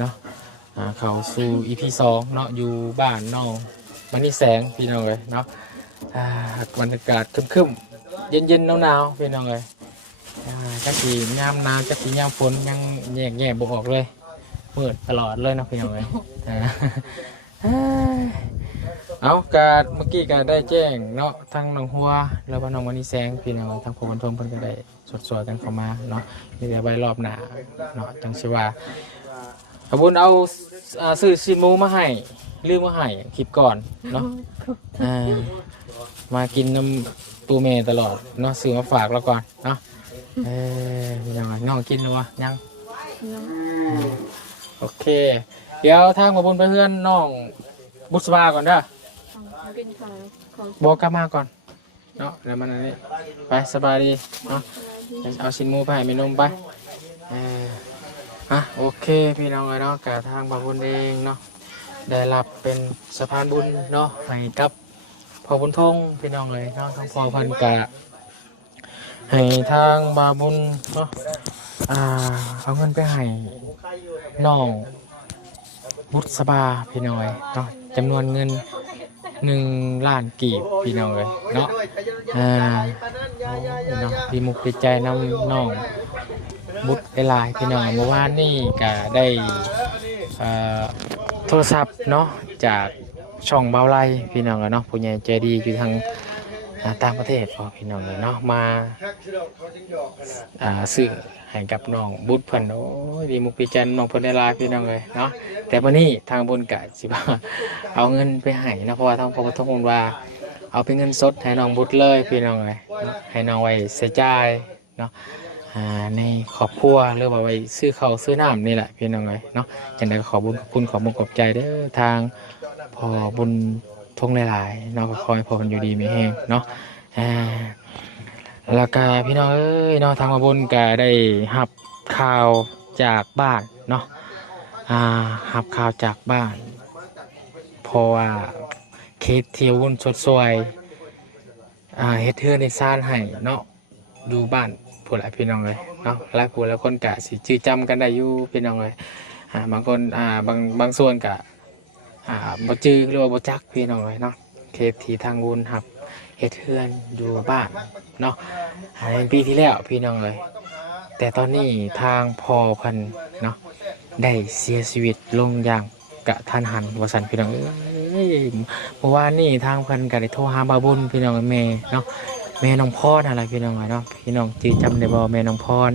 เนาะเข้าสู่ EP 2เนาะอยู่บ้านน้องมันนี่แสงพี่น้องเลยเนาะบรรยากาศครึ้มๆเย็นๆหนาวๆพี่น้องเลยจักสียามหนาวจักสียามฝนยังแยกบ่ออกเลยมืดตลอดเลยเนาะพี่น้องเลยเอาการเมื่อกี้ก็ได้แจ้งเนาะทั้งน้องหัวแล้วก็น้องมันนี่แสงพี่น้องทั้งผู้บรรทมเพิ่นก็ได้สดๆกันเข้ามาเนาะมีแต่ใบรอบหน้าเนาะจังสิว่าขบุญเอาซื้อซีมูมาให้ลืมมาให้คลิปก่อนเนาะมากินน้ำตูเมตลอดเนาะซื้อมาฝากเราก่อนเนาะยังไงน้องกินหรือวะยังโอเคเดี๋ยวทางขบุญไปเพื่อนน้องบุษบาก่อนเด้อบอกกลับมาก่อนเนาะแล้วมันอันนี้ไปสบายดีเนาะเอาชิ้นหมูไปให้แม่นมไปโอเคพี่น้องเนาะกับทางบาบุญเองเนาะได้รับเป็นสะพานบุญเนาะให้กับพ่อบุญทงพี่น้องเลยเนาะทั้งพ่อพันกะให้ทางบาบุญเนาะเอาเงินไปให้น้องบุษบาพี่น้อยเนาะจำนวนเงิน1 ล้านกีบพี่น้องเลยเนาะเนาะดีมุกดีใจน้ำน้องบุตรหลายพี่น้องเมื่อวานนี่ก็ได้โทรศัพท์เนาะจากช่องเบาไล่พี่น้องเนาะผู้ใหญ่ใจดีอยู่ทางต่างประเทศพอพี่น้องเลยเนาะมาซื้อให้กับน้องบุตรเพิ่นโอ้ยดีมุกดีใจน้องเพิ่นหลายพี่น้องเลยเนาะแต่วันนี้ทางบุญกะสิว่าเอาเงินไปให้นะเพราะว่าทางพ่อทุกคนว่าเอาเป็นเงินสดให้น้องบุตรเลยพี่น้องเลยให้น้องไว้ใช้จ่ายเนาะในครอบครัวหรือว่าไว้ซื้อข้าวซื้อน้ำนี่แหละพี่น้องเลยเนาะจังได๋ก็ขอบุญคุณขอมุขขอบใจเด้อทางพ่อบุญทงหลายๆเนาะก็คอยพ่อมันอยู่ดีมีแฮงเนาะแล้วก็พี่น้องเอ้ยเนาะทางบุญก็ได้รับข่าวจากบ้านเนาะรับข่าวจากบ้านเพราะว่าเคสเที่ยววุ่นสดสวยเฮ็ดเทือนในซ่านให้เนาะดูบ้านผู้หลายพี่น้องเลยเนาะหลายผู้แล้วคนกะสิชื่อจำกันได้อยู่พี่น้องเลยบางคนบางส่วนกะบ่จื้อหรือว่าบ่จักพี่น้องเลยเนาะเคสที่ทางวุ่นครับเฮ็ดเทือนอยู่บ้านเนาะในปีที่แล้วพี่น้องเลยแต่ตอนนี้ทางพ่อเพิ่นเนาะได้เสียชีวิตลงอย่างกะทันหันวสันพี่น้องเมื่อวานนี้ทางเพิ่นก็ได้โทรหาบาบุญพี่น้องแม่เนาะแม่น้องพรอะไรพี่น้องเนาะพี่น้องจื้อจำได้บ่แม่น้องพร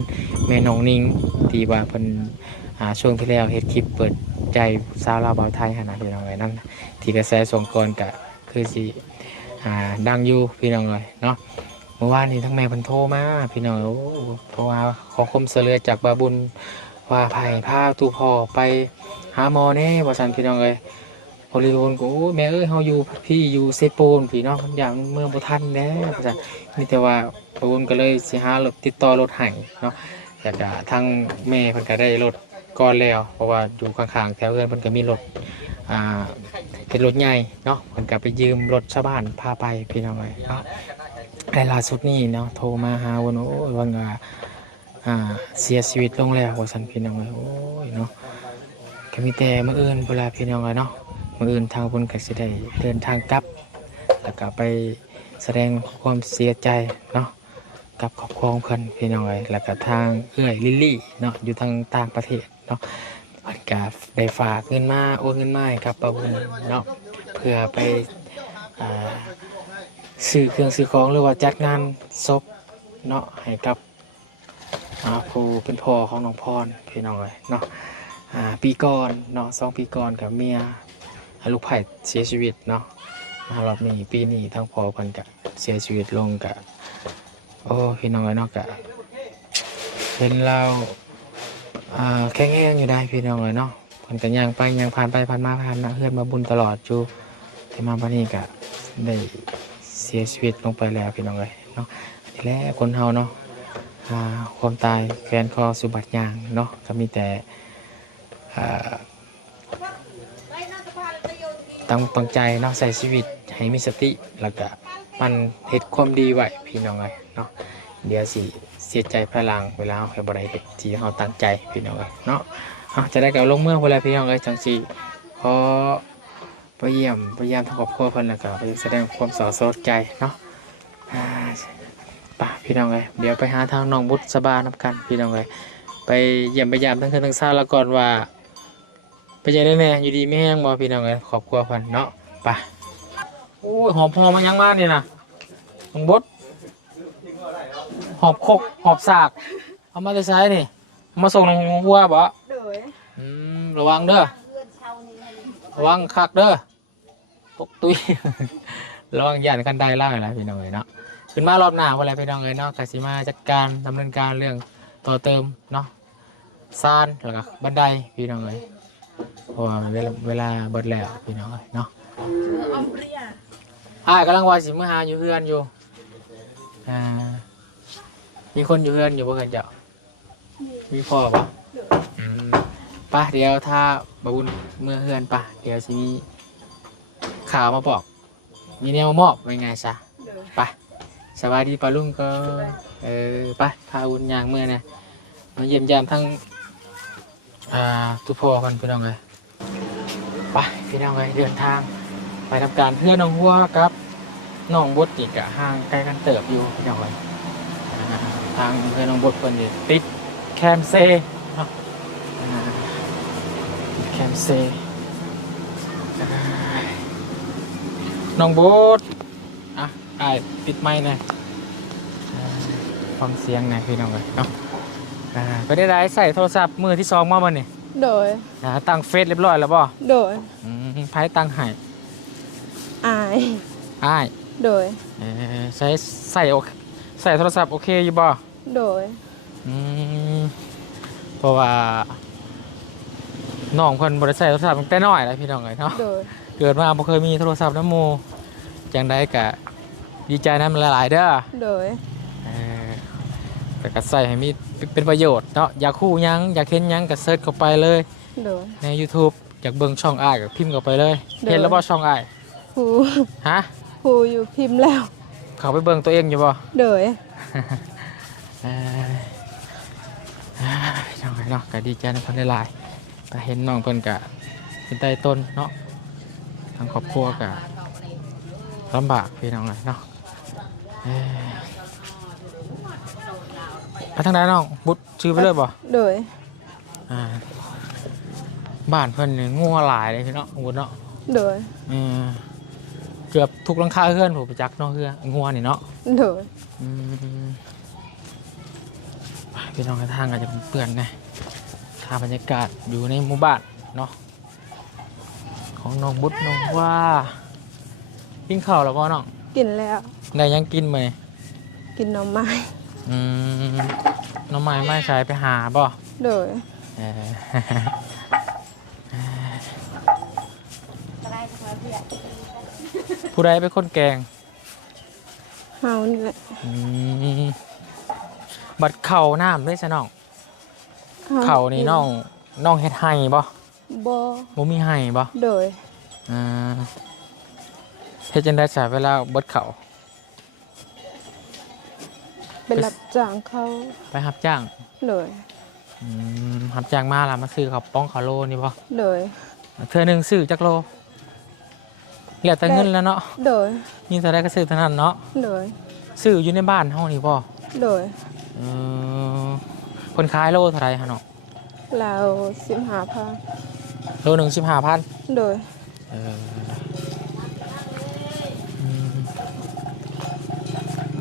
แม่น้องนิ่งที่ว่าเพิ่นช่วงที่แล้วเฮ็ดคลิปเปิดใจสาวลาวบ่าวไทยขนาดพี่น้องนั่นที่กระแสส่งก่อนก็คือสิดังอยู่พี่น้องเลยเนาะเมื่อวานนี้ทั้งแม่เพิ่นโทรมาพี่น้องเพราะว่าขอความช่วยเหลือจากบาบุญว่าไผพาตู่พ่อไปหาหมอแน่ว่าซั่นพี่น้องเอ้ยพอลีโอนก็โอ้แม่เอ้ยเฮาอยู่พี่อยู่เซโปนพี่น้องอย่างเมืองบ่ทันแน่ว่าซั่นมีแต่ว่าบาบุญก็เลยสิหารถติดต่อรถให้เนาะแต่ก็ทางแม่เพิ่นก็ได้รถก่อนแล้วเพราะว่าอยู่ข้างๆแถวเฮือนเพิ่นก็มีรถเป็นรถใหญ่เนาะเพิ่นก็ไปยืมรถชาวบ้านพาไปพี่น้องเอ้ยเนาะในล่าสุดนี้เนาะโทรมาหาวันโอ้ยว่าเสียชีวิตลงแล้วว่าซั่นพี่น้องเอ้ยโอ้ยเนาะก็มีแต่มื้ออื่นเวลาพี่น้องเอ้ยเนาะมื้ออื่นทางเพิ่นก็สิได้เดินทางกลับแล้วก็ไปแสดงความเสียใจเนาะกับครอบครัวของเพิ่นพี่น้องเอ้ยแล้วก็ทางเอื้อยลิลลี่เนาะอยู่ทางต่างประเทศเนาะเพิ่นก็ได้ฝากเงินมาโอนเงินมาให้กับป้าบุญเนาะเพื่อไปซื้อเครื่องซื้อของหรือว่าจัดงานศพเนาะให้กับผู้เป็นพ่อของน้องพรพี่น้องเลยเนาะปีก่อนเนาะ2 ปีก่อนกับเมียลูกไผ่เสียชีวิตเนาะรอบนี้ปีนี้ทั้งพ่อเพิ่นก็เสียชีวิตลงกับโอ้พี่น้องเลยเนาะก็เห็นเราแข็งแรงอยู่ได้พี่น้องเลยเนาะเพิ่นก็ย่างไปย่างผ่านไปผ่านมาผ่านเฮือนมาบุญตลอดอยู่แต่มาบัดนี้ก็ได้เสียชีวิตลงไปแล้วพี่น้องเลยเนาะทีแรกคนเฮาเนาะความตายแฟนคอสุบัติยางเนาะก็มีแต่ตั้งใจเนาะใส่ชีวิตให้มีสติแล้วก็มันเฮ็ดความดีไว้พี่น้องเลยเนาะเดี๋ยวสิเสียใจภายหลังเวลาเฮาบ่ได้เฮ็ดที่เฮาตั้งใจพี่น้องเลยเนาะ จะได้กับลงเมืองเวลาพี่น้องเอ้ยจังสีขอไปเยี่ยมทางครอบครัวเพิ่นแล้วก็ไปแสดงความเศร้าโศกใจเนาะอ่าป่ะพี่น้องเอ้ยเดี๋ยวไปหาทางน้องบุษบานำกันพี่น้องเอ้ยไปเยี่ยมทั้งคืนทั้งเช้าแล้วก่อนว่าไปเจอได้แน่อยู่ดีไม่แห้งบ่พี่น้องเอ้ยครอบครัวเพิ่นเนาะไป่ะโอ้ยหอบพอมายังมานี่นะน้องบุษหอบคกหอบสากเอามาได้ใช้นี่เอามาส่งน้องวัวบ่ระวังเด้อระวังคักเด้อตกตุย ระวังย่านกันได้ล่างอะไรพี่น้องเลยเนาะขึ้นมารอบหน้าอะไรพี่น้องเลยเนาะกสิมาจัดการดำเนินการเรื่องต่อเติมเนาะซานแล้วก็บันไดพี่น้องเลยเพราะว่าเวลาเบิดแล้วพี่น้องเลยเนาะกำลังว่าสิมาหาอยู่เพื่อนอยู่มีคนอยู่เพื่อนอยู่บ่กันเจ้ามีพ่อปะป่ะเดี๋ยวถ้าบบุญเมื่อเฮือนป่ะเดี๋ยวจะมีข่าวมาบอกมีแนวมามอบเป็นไงซะป่ะสบายดีป่ะลุงก็ป่ะพาบุญยางเมื่อนะมาเยี่ยมยามทั้งทุกพ่อกันพี่น้องเลยป่ะพี่น้องเลยเดินทางไปทำการเพื่อน้องวัวครับน้องบดอีกอะห่างไกลกันเติบอยู่พี่น้องเลยทางเพื่อน้องบดคนนี้ติดแคมเซ่แคมเซน้องโบ๊ทติดไม้หน่อยฟังเสียงหน่อยพี่น้องเลยเนาะไปได้ใส่โทรศัพท์มือที่ซองมาบ่เนี่ยโดยตั้งเฟซเรียบร้อยแล้วบ่โดยไพ่ตั้งให้อายโดยใส่โทรศัพท์โอเคอยู่บ่โดยเพราะว่าน้องเพิ่นบ่ได้ใช้โทรศัพท์ตั้งแต่น้อยแล้วพี่น้องเอ้ยเนาะเกิดมาบ่เคยมีโทรศัพท์นำหมู่จังได๋ก็ดีใจนำหลายๆเด้อโดยแต่ก็ใส่ให้มีเป็นประโยชน์เนาะอยากคู่หยังอยากเห็นหยังก็เสิร์ชเข้าไปเลยโดยใน YouTube อยากเบิ่งช่องอ้ายก็พิมพ์เข้าไปเลยเห็นแล้วบ่ช่องอ้ายฮู้ฮะฮู้อยู่พิมพ์แล้วเข้าไปเบิ่งตัวเองอยู่บ่โดยพี่น้องเอ้ยเนาะก็ดีใจนำเพิ่นหลายๆก็เห็นน้องเพิ่นก็เป็นใต้ต้นเนาะทางครอบครัวก็ลำบากพี่น้องเลยเนาะไปทางไหนน้องบุตรชื่อไปเลยบ่โดยบ้านเพิ่นนี่งัวหลายเลยพี่เนาะบุตรเนาะโดยเกือบทุกหลังคาเฮือนผมไปจักเนาะเฮืองัวนี่เนาะโดยพี่น้องทางก็จะเปื่อนนะทางบรรยากาศอยู่ในหมู่บ้านเนาะของน้องบุตรน้องว่ากินข้าวแล้วป่ะน้องกินแล้วได้ยังกินไหมกินหน่อไม้หน่อไม้ไม่ใช้ไปหาป่ะโดยผู้ใดเป็นคนแกงเฮานี่แหละบัดเข่าน้ำด้วยซะน้องเข่านี่น้องเฮ็ดไห้ป่ะบ่มีไห้ป่ะโดยเฮ็ดจังได้ใช้เวลาบดเขาเป็นรับจ้างเขาไปรับจ้างเลยรับจ้างมาล่ะมาซื้อเขาป้องเขาโลนี่ป่ะเลยเธอหนึ่งซื้อจักโลเหลือแต่เงินแล้วเนาะเลยนี่จะได้ก็ซื้อเท่านั้นเนาะเลยซื้ออยู่ในบ้านห้องนี่ป่ะเลยคนขายโลเท่าไรฮะเนาะเรา15,000โล1,15,000เลย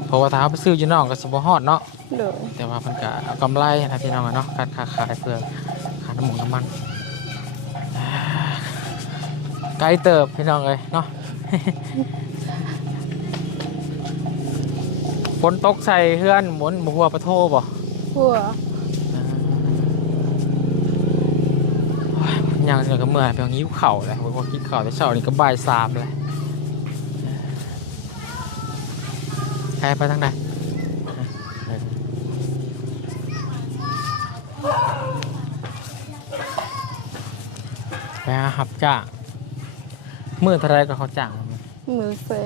เพราะว่าถ้าไปซื้ออยู่นอกก็สิบ่ฮอดเนาะเลยแต่ว่าเพิ่นก็เอากำไรนะพี่น้องเนาะการค้าขายเพื่อค่าน้ำมันไกลเติบพี่น้องเลยเนาะฝนตกใส่เฮือนหมุนหัวปะโทบ่หัวยังเดี๋ยวก็เมื่อยเพียงหิ้วเข่าเลยพอกินเข่าแต่เช้านี่ก็บ่าย3เลยใครไปทางไหนไปหับจ้างมือเท่าไรก็เขาจ้างมือ100,000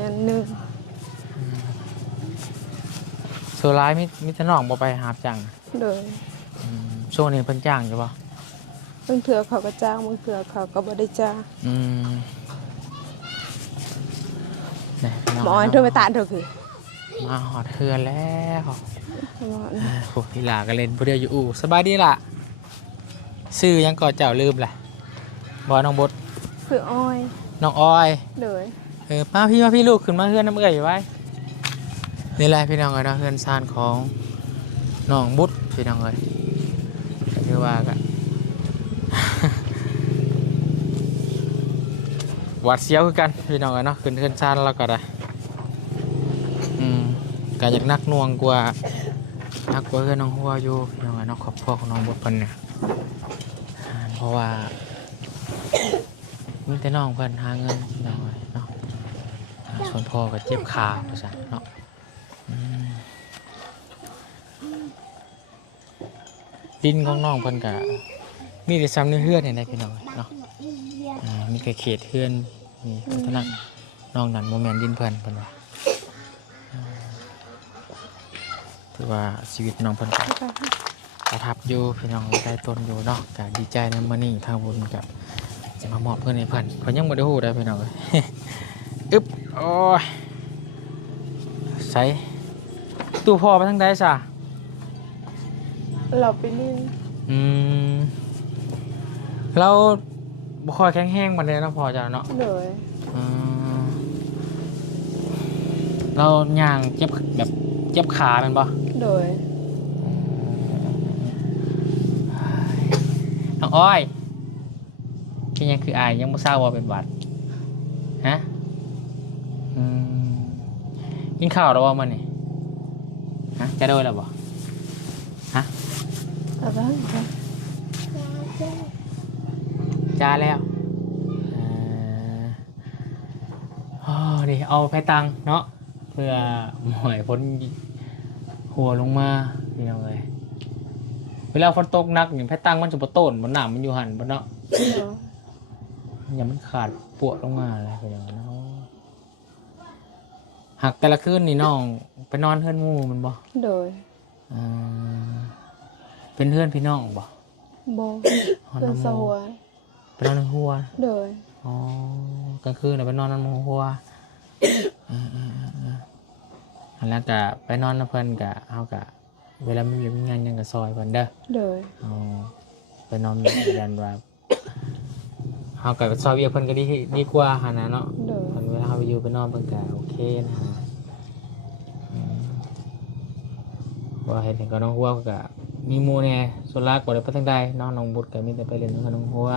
โซล่ามิตรน้องบ่ไปหับจ้างเลยช่วงนี้เพิ่นจ้างอยู่ป่ะ บางเถื่อเขาก็จ้างบางเถื่อเขาก็บ่ได้จ้าง นี่พี่น้อง หมออันเธอไปตานเธอคือ มาหอดเฮือนแล้ว หมออัน โอ้พี่หลาก็เล่นผู้เดียวอยู่อู่สบายดีล่ะซื้อยังก่อเจ้าลืมแหละบอน้องบด คืออ้อย น้องออย เลย มาพี่ลูกขึ้นมาเฮือนน้ำเอื่อยไว้นี่แหละพี่น้องเอ้ยเนาะเฮือนซานของน้องบุตรพี่น้องเอ้ยคือว่ากัน หวาดเสียวคือกันพี่น้องเอ้ยเนาะขึ้นเฮือนซานแล้วก็ได้ก็อยากนักหน่วงกว่านักกว่าเฮือนน้องหัวอยู่พี่น้องเอ้ยเนาะครอบครัวของน้องบุตรเพิ่นเนี่ยเพราะว่ามีแต่น้องเพิ่นหาเงินพี่น้องเอ้ยเนาะส่วนพ่อก็เจ็บขาไปซะเนาะดินของน้องเพิ่นก็มีแต่ซ้ำในเฮือนนี่แหละพี่น้องเนาะมีแต่เขตเฮือนนี่เท่านั้นน้องนั่นบ่แม่นดินเพิ่นว่าถือว่าชีวิตน้องเพิ่นก็ประทับอยู่พี่น้องได้ต้นอยู่เนาะก็ดีใจในมื้อนี้ทางบุญก็จะมามอบเพิ่นให้เพิ่นยังบ่ได้ฮู้ได้พี่น้องเอ้ย อึ๊บโอ้ยใส่ตู้พ่อไปทางใดซะ เราไปนี่ เราบ่ค่อยแข็งแรงปานใดเนาะพ่อจ้ะเนาะ เลย เราย่างเจ็บแบบเจ็บขาแม่นบ่ เลย น้องอ้อยเป็นยังคืออายยังบ่ทราบว่าเป็นหวัดฮะกินข้าวแล้วบ่มื้อนี้ฮะจะโดยแล้วบ่ฮะ อะไรคะ จ้าแล้วอ๋อนี่เอาไปตังเนาะเพื่อหมอยพ้นหัวลงมาพี่น้องเอ้ยเวลาฝนตกหนักนี่ไผตังมันจะบ่โต้นบ่น้ำมันอยู่หั่นบ่เนาะอย่ามันขาดปวดลงมาเลยพี่น้องเนาะหักแต่ละคืนนี่น้องไปนอนเฮือนหมู่มันบ่ เลย เป็นเฮือนพี่น้องบ่ โบเป็นสวรรค์ ไปนอนในหัว เลย อ๋อกลางคืนน่ะไปนอนในหัวอันแล้วก็ไปนอนกับเพิ่นก็เฮาก็เวลามีงานหยังก็ซอยเพิ่นเด้อ เลย เอาไปนอนเรียนว่าเฮาก็ซอยเวียกเพิ่นก็ดีกว่าหั่นน่ะเนาะ เลย เพิ่นเวลาเฮาไปอยู่ไปนอนเพิ่นก็โอเคนะว่าเฮ็ดให้กับน้องหัวก็มีหมู่แน่ส่วนหลักบ่ได้ไปทางใดน้องบุตรก็มีแต่ไปเล่นกับน้องหัว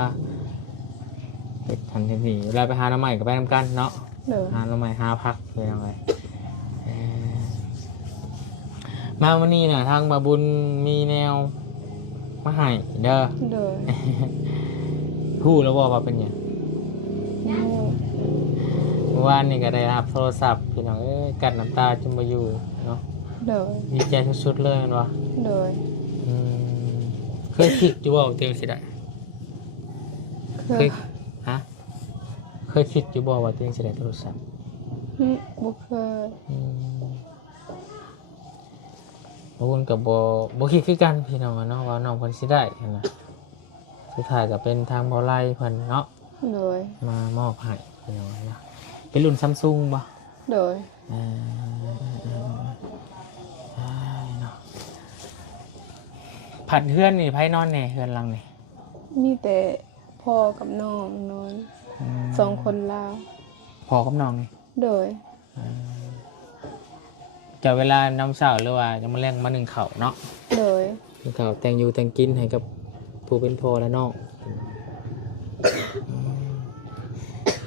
เฮ็ดทันทีนี่เวลาไปหาหน่อไม้ก็ไปนำกันเนาะ เลย หาหน่อไม้หาผักไปนำไงมาวันนี้น่ะทางบาบุญมีแนวมาให้เด้อ เลย ฮู้แล้วบ่ว่าเป็นหยัง โม เมื่อวานนี่ก็ได้รับโทรศัพท์พี่น้องเอ้ยกัดน้ำตาจนบ่อยู่เนาะ เลย ดีใจสุดๆเลยแม่นบ่ เลย เคยคิดอยู่บ่ว่าตัวเองสิได้ เค เค ย ยฮะเคยคิดอยู่บ่ว่าตัวเองสิได้โทรศัพท์ บุเคย บางคนก็บ่คิดคือกันพี่น้องเนาะว่าน้องเพิ่นสิได้หั่นน่ะสุดท้ายก็เป็นทางบ่ไล่เพิ่นเนาะ เลย มามอบให้พี่น้องเนาะเป็นรุ่น Samsung บ่ เลย เนาะผัดเฮือนนี่ไผนอนแหน่เฮือนหลังนี่ มีแต่พ่อกับน้องนอนสองคนลาว พอกับน้องนี่ เลย จะเวลาน้ำเช้าหรือว่าจะมาแรงมา1ข้าวเนาะ เลย 1ข้าวแต่งอยู่แต่งกินให้กับผู้เป็นพ่อและน้อง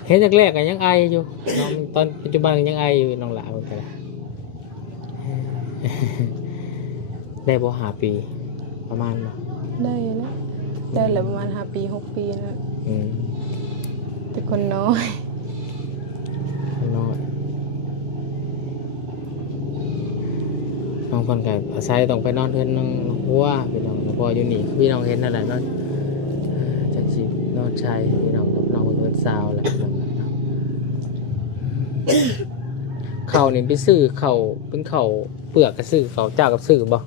เห็นแรกๆก็ยังไออยู่น้องตอนปัจจุบันก็ยังไออยู่น้องหลาเหมือนกันล่ะได้บ่5 ปีประมาณบ่ ได้แล้วได้แล้วประมาณ5 ปี6 ปีนะ อืม แต่คนน้อย น้อยน้องคนไก่อาศัยต้องไปนอนเทือนน้องหัวพี่น้องแล้วพออยู่นี่พี่น้องเห็นนั่นแหละเนาะจักสินอนชายพี่น้องกับน้องเป็นสาวแหละเข่านี่ไปซื้อเข่าเป็นเข่าเปลือกกับซื้อเข่าเจ้ากับซื้อบ่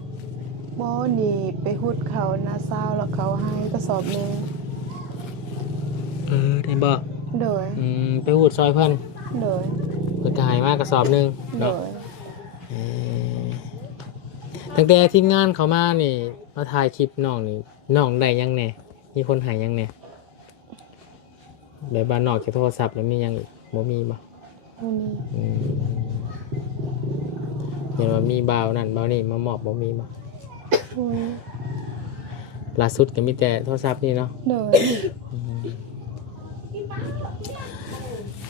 บ่นี่ไปหุดเขาหน้าเศร้าแล้วเขาให้กระสอบหนึง ได้บ่ โดย ไปหูดซอยเพิ่น โดย เพิ่นก็ให้มากระสอบหนึง โด เนาะ ย เออตั้งแต่ทีมงานเขามานี่มาถ่ายคลิปน้องนี่น้องได้ยังแหน่มีคนให้ยังแหน่แบบว่านอกจากโทรศัพท์แล้วมียังอีกบ่มีบ่ บ่มี อืมเห็นว่ามีบ่าวนั่นบ่าวนี่มามอบบ่มีบ่ บ่มี ล่าสุดก็มีแต่โทรศัพท์นี่เนาะ โดย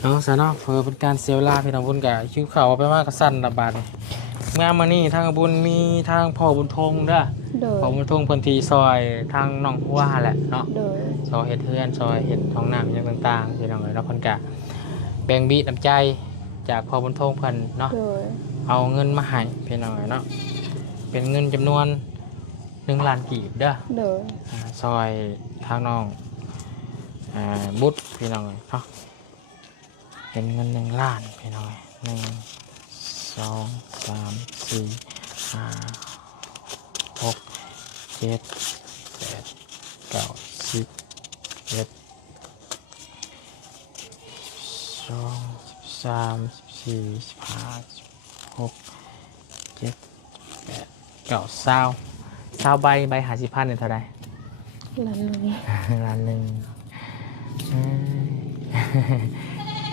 เอาซะเนาะเพื่อเป็นการเสียเวลาพี่น้องบุญกับคิวเขาไปมากกระสั่นระบาดนี่งานมานี่ทางบุญมีทางพ่อบุญทงเด้อ โดย พ่อบุญทงเพิ่นที่ซอยทางน้องหัวหั่นแหละเนาะ โดย ซอยเฮ็ดเฮือนซอยเฮ็ดท้องน้ำอย่างต่างๆพี่น้องเอ้ยเนาะเพิ่นก็แบ่งบีน้ำใจจากพ่อบุญทงเพิ่นเนาะ โดย เอาเงินมาให้พี่น้องเอ้ยเนาะเป็นเงินจำนวน1 ล้านกีบเด้อ โดย ซอยทางน้องบุตรพี่น้องเอ้ยเนาะเป็นเงิน1 ล้านพี่น้องเอ้ย1 2 3 4 5 6 7 8 9 10 11 12 13 14 15 16 17 8 9 20ใบ50,000เนี่ยเท่าไหร่ ล้านหนึง ล้านหนึ่งอืม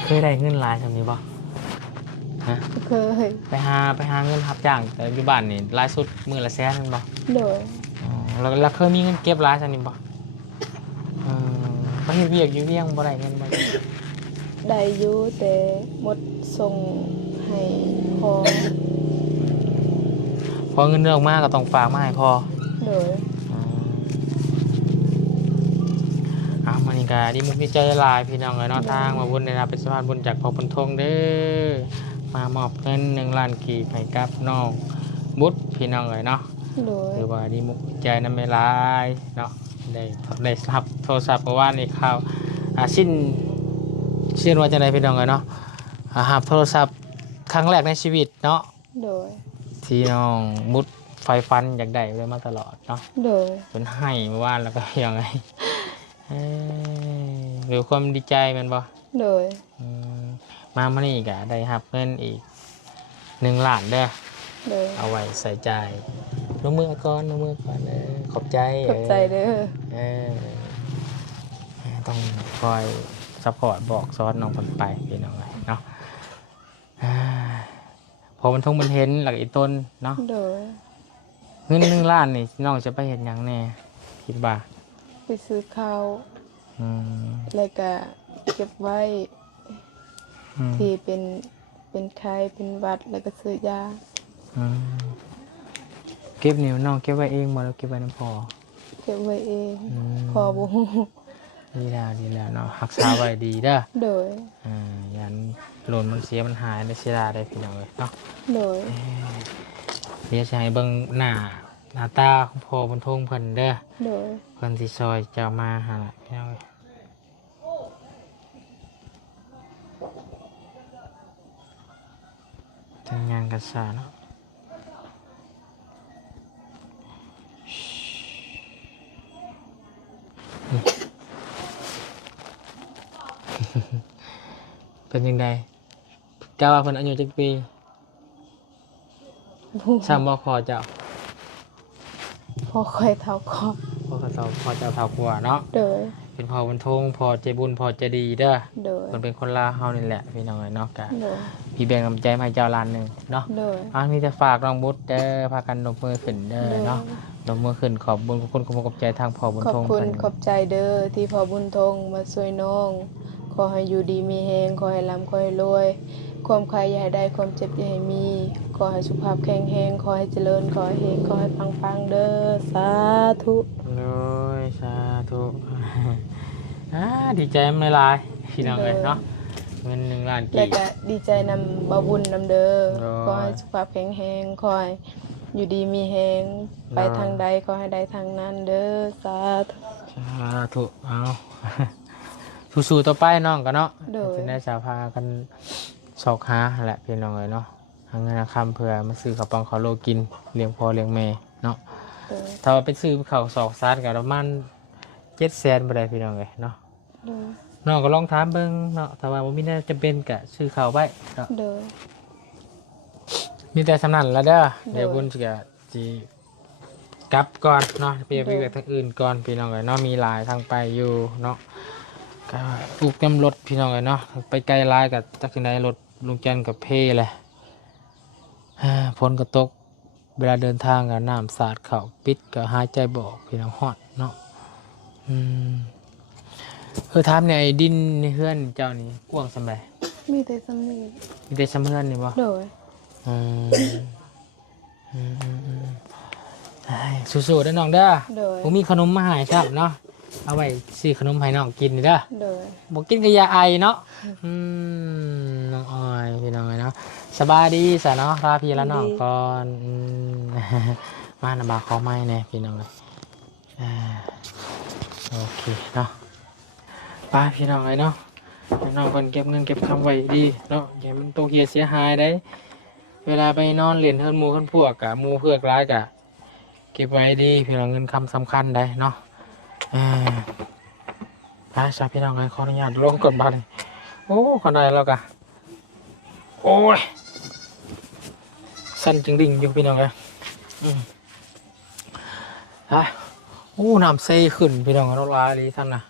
เคยได้เงินหลายทำนี้บ่ฮะ เคย ไปหาเงินรับจ้างแต่อยู่บ้านนี่รายสุดมื้อละแสนนั่นบ่ โดย อ๋อแล้วเคยมีเงินเก็บหลายทำนี้บ่ไปเฮ็ดเวียกอยู่เวียงบ่ได้เงินบ่ ได้อยู่แต่หมดส่งให้พอ พอเงินเดือนออกมาก็ต้องฝากมาให้พ่อ โดย มันนี่ก็ดีมุกดีใจหลายพี่น้องเลยเนาะทางมาบุญในรับเป็นสะพานบุญจากพ่อบุญทงเด้อมามอบเงิน1 ล้านกีบให้กับน้องบุตรพี่น้องเลยเนาะ โดย หรือว่าดีมุกดีใจนำเวลายเนาะได้รับโทรศัพท์เมื่อวานนี้ข่าวสิ้นว่าจะได้พี่น้องเลยเนาะรับโทรศัพท์ครั้งแรกในชีวิตเนาะ โดย ที่น้องบุตรไฟฟันอยากได้เลยมาตลอดเนาะ โดย จนให้เมื่อวานแล้วก็ยังไงหรือความดีใจแมันบ่ โดย อืมมามื่อนี้ก็ได้รับเงินอีก1 ล้านเด้อ โดย เอาไว้ใส่ใจลงมือก่อนขอบใจ ขอบใจเด้อ เออต้องคอยซัพพอร์ตบอกซอสน้องคนไปพี่น้องเลยเนาะพอมันทงมันเห็นหลักอีต้นเนาะ โดย เงิน1 ล้านนี่น้องจะไปเห็นยังแน่คิดว่า ไปซื้อข้าว อืม แล้วก็เก็บไว้ อืม ที่เป็นไข้เป็นหวัดแล้วก็ซื้อยา อืมเก็บนิ้วน้องเก็บไว้เองบ่แล้วเก็บไว้น้ำพอ เก็บไว้เอง อืม พอบ่ฮู้ ดีแล้วเนาะรักษาไว้ดีเด้อ โดย ยันหล่นมันเสียมันหายได้เสียดายได้พี่น้องเลยเนาะ โดย เดี๋ยวจะให้เบิ่งหน้าตาของพ่อบนทงเพิ่นเด้อ โดย เพิ่นสิซอยเจ้ามาหาล่ะพี่น้องเอ้ยทำงานกันซะเนาะ เป็นยังไงเจ้าว่าเพิ่นอายุจักปี บ่ ซ้ำบ่พอเจ้า พอค่อยเท่าคอบ พอเจ้าเท่ากว่าเนาะ โดย เป็นพ่อบนทงพ่อใจบุญพ่อใจดีเด้อ โดย เพิ่นเป็นคนลาวเฮานี่แหละพี่น้องเอ้ยเนาะกะ โดย พี่แบ่งน้ำใจมาให้เจ้าล้านหนึงเนาะ โดย นี่จะฝากน้องบุตรเด้อพากันนบมือขึ้นเด้อเนาะนบมือขึ้นขอบบุญขอบคุณขอบใจทางพ่อบุญ ขอบ ทง คุณ เพิ่น ขอบใจเด้อที่พ่อบุญทงมาช่วยน้อง ขอให้อยู่ดีมีแฮงขอให้ร่ำขอให้รวย ความใครอย่าให้ได้ความเจ็บอย่าให้มี ขอให้สุขภาพแข็งแรงขอให้เจริญขอให้เฮงขอให้ปังๆเด้อสาธุ เลยสาธุ ดีใจไม่ลายพี่น้องเลยเนาะเงิน1 ล้าน และ กีบ ก็ดีใจนำบ่าวบุญนำเด้อ โดย ขอให้สุขภาพแข็งแรงขอให้อยู่ดีมีแฮงไป โดย ทางใดขอให้ได้ทางนั้นเด้อสาธุ สาธุเอา สู้ๆต่อไปน้องกันเนาะ โดย จะได้สาพากันสอกหาแหละพี่น้องเลยเนาะหาเงินหาคำเพื่อมาซื้อข้าวปังข้าวโลกินเลี้ยงพ่อเลี้ยงแม่เนาะ โดย ถ้าว่าไปซื้อข้าวสอกซาดกับประมาณ700,000บ่ได้พี่น้องเลยเนาะ โดย น้องก็ลองถามเบิ่งเนาะถ้าว่าบ่มีแน่จำเป็นก็ซื้อข้าวไว้เนาะ โดย มีแต่สำนันแล้วเด้อ โดย เดี๋ยวบุญจะจีกลับก่อนเนาะไปไปกับทางอื่นก่อนพี่น้องเลยเนาะมีหลายทางไปอยู่เนาะก็ปลูกน้ำรถพี่น้องเลยเนาะไปไกลหลายกับจักรยานรถลุงจันทร์กับเพ่แหละฝนก็ตกเวลาเดินทางกับน้ำสาดเข่าปิดก็หายใจบออกพี่น้องฮอดเนาะอืมถามเนี่ยไอ้ดินในเฮือนเจ้านี่กว้างสำไร มีแต่สำนี มีแต่สำเฮือนนี่บ่ โดย อืมอืมอืมอืมได้สู้ๆเด้อน้องเด้อ โดย ผมมีขนมมาให้ครับเนาะเอาไว้ซื้อขนมให้น้องกินนี่เด้อ โดย บอกกินกับยาไอเนาะน้องออยพี่น้องเนาะสบายดีสะเนาะลาพี่ละน้องก่อนมาหน้าบาขอไม้เนี่ยพี่น้องเลยโอเคเนาะป้าพี่น้องเลยเนาะให้น้องคนเก็บเงินเก็บคำไว้ดีเนาะอย่ามันโตเกียเสียหายได้ เวลาไปนอนเล่นเฮิร์นหมูเฮิร์นพวกกะมูเพื่อกร้ายกะเก็บไว้ดีพี่น้องเงินคำสำคัญได้เนาะไปสาพี่น้องเลยขออนุญาตลงก่อนบ้านโอ้คนใดแล้วกะโอ้ยสั้นจึงดิ่งอยู่พี่น้องเลยโอ้น้ำเซ่ขึ้นพี่น้องรถลาลีท่านนะ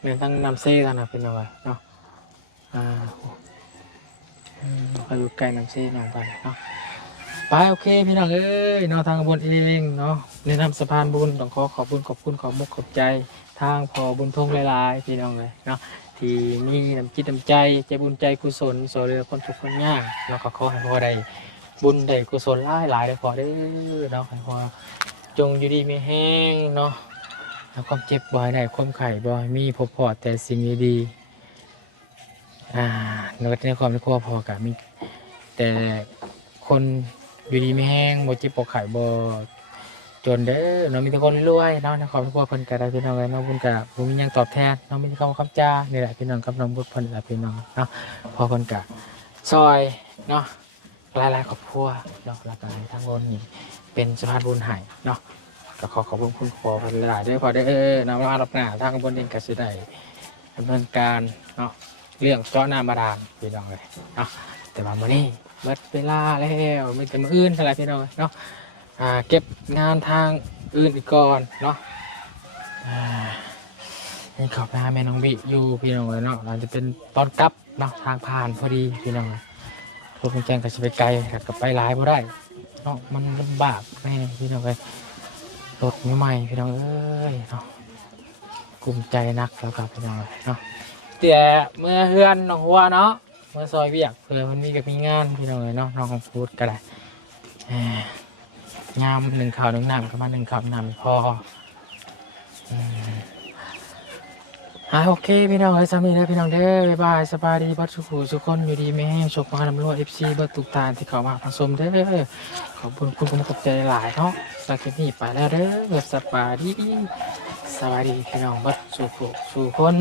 เนี่ยทั้งน้ำเซ่ท่านนะพี่น้องเลยเนาะไปอยู่ใกล้น้ำเซ่น้องไปเนาะไปโอเคพี่น้องเอ้ยเนาะทางบุญอีเวงเนาะในนำสะพานบุญต้องขอขอบคุณขอบคุณขอบมุกขอบใจทางพอบุญทงหลายๆพี่น้องเลยเนาะที่มีน้ำจิตน้ำใจใจบุญใจกุศลสอนเรือคนทุกคนยากแล้วก็ขอให้พอได้บุญได้กุศลหลายได้พอได้เนาะให้พอจงอยู่ดีมีแห้งเนาะแล้วความเจ็บบ่อยได้ความไข่บ่อยมีพบพอแต่สิ่งดีในความที่ครัวพอกับมีแต่คนอยู่ดีไม่แห้งบ่เจ็บบ่ไข่บ่จนเด้อเนาะมีแต่คนรวยเนาะในความที่ครัวเพิ่นก็ได้พี่น้องเนาะบุญกับบ่มีหยังตอบแทนเนาะมีแต่คำคำจ้านี่แหละพี่น้องกับน้องบุญเพิ่นแหละพี่น้องเนาะพอเพิ่นก็ซอยเนาะหลายๆครอบครัวเนาะแล้วก็ให้ทางบนนี่เป็นสะพานบุญให้เนาะก็ขอขอบคุณคุณพ่อเพิ่นหลายๆเด้อพอเด้อเนาะมารับหน้าทางบนเองก็สิได้ดำเนินการเนาะเรื่องเจาะน้ำบาดาลพี่น้องเลยเนาะแต่ว่ามื้อนี้หมดเวลาแล้วไม่แต่มื้ออื่นเท่าไหร่พี่น้องเนาะเก็บงานทางอื่นอีกก่อนเนาะนี่ขอบหน้าแม่น้องบิอยู่พี่น้องเลยเนาะเราจะเป็นตอนกลับเนาะทางผ่านพอดีพี่น้องรถมันแจ้งก็จะไปไกลกับไปหลายบ่ได้เนาะมันลำบากแน่พี่น้องเลยรถใหม่พี่น้องเอ้ยเนาะกลุ้มใจนักแล้วครับพี่น้องเลยเนาะแต่เมื่อเฮือนน้องหัวเนาะเมื่อซอยเวียกเพื่อมันมีกับมีงานพี่น้องเลยเนาะน้องพูดก็ได้งามหนึ่งข่าวหนึ่งน้ำก็มาหนึ่งข่าวน้ำพอโอเคพี่น้องเฮ้ยสามีนะพี่น้องเด้อบ๊ายบายสบายดีบัดสุขุสุขคนอยู่ดีไม่แห้งโชคมาลำรวยFCเบิร์ตุกตาที่เขามาผสมเด้อขอบคุณคุณขอบใจหลายเนาะสักทีนี้ไปแล้วเด้อสบายดีพี่น้องบัดสุขุสุขคน